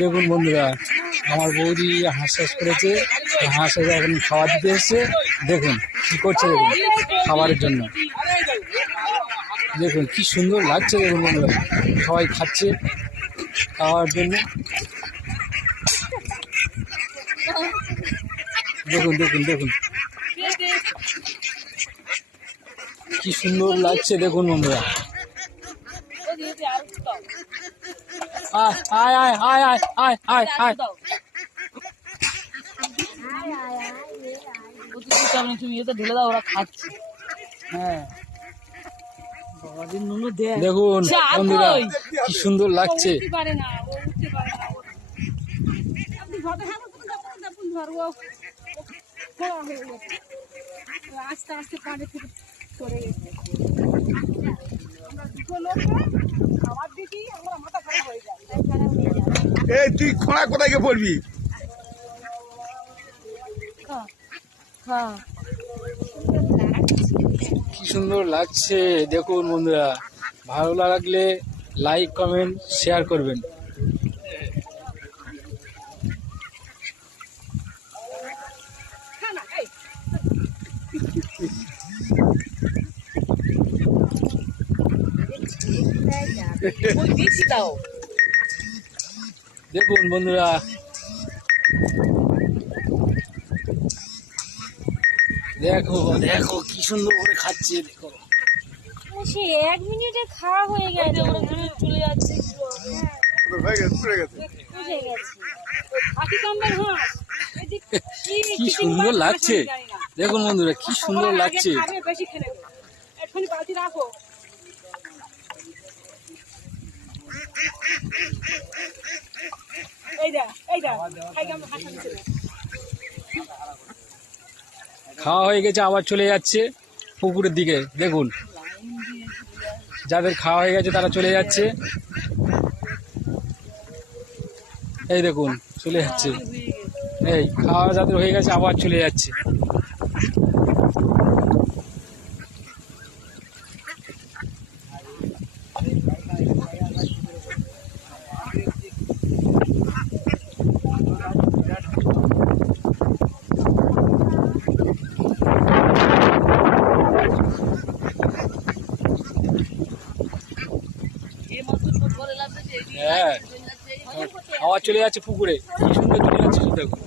দেখুন বন্ধুরা, আমার বৌদি হাঁস চাষ করেছে, হাঁসে এখন খাবার দিতে এসছে। দেখুন কি করছে, দেখুন খাবারের জন্য। দেখুন কি সুন্দর লাগছে, দেখুন বন্ধুরা সবাই খাচ্ছে খাওয়ার জন্য। দেখুন দেখুন দেখুন কি সুন্দর লাগছে, দেখুন বন্ধুরা। আয় আয় আয় আয় আয় আয় আয়। তুমি এটা ঢেলে দাও, ওরা খাচ্ছে। হ্যাঁ দেখুন বন্ধুরা কি সুন্দর লাগছে। আস্তে আস্তে পানি থেকে সরে গেছে। এই তুই খোঁড়া কোথায় গিয়ে পড়বি? কি সুন্দর লাগছে দেখুন বন্ধুরা। ভালো লাগলে লাইক কমেন্ট শেয়ার করবেন। দেখুন বন্ধুরা, দেখো দেখো কি সুন্দর করে খাচ্ছে। দেখো সে 1 মিনিটে খাওয়া হয়ে গেছে, ওরা চলে যাচ্ছে। কি সুন্দর লাগছে দেখুন বন্ধুরা, কি সুন্দর লাগছে। খাওয়া হয়ে গেছে, আবার চলে যাচ্ছে পুকুরের দিকে। দেখুন যাদের খাওয়া হয়ে গেছে তারা চলে যাচ্ছে। এই দেখুন চলে যাচ্ছে, এই খাওয়া যাদের হয়ে গেছে আবার চলে যাচ্ছে। হ্যাঁ আবার চলে যাচ্ছে পুকুরে, কি সুন্দর চলে যাচ্ছে দেখুন।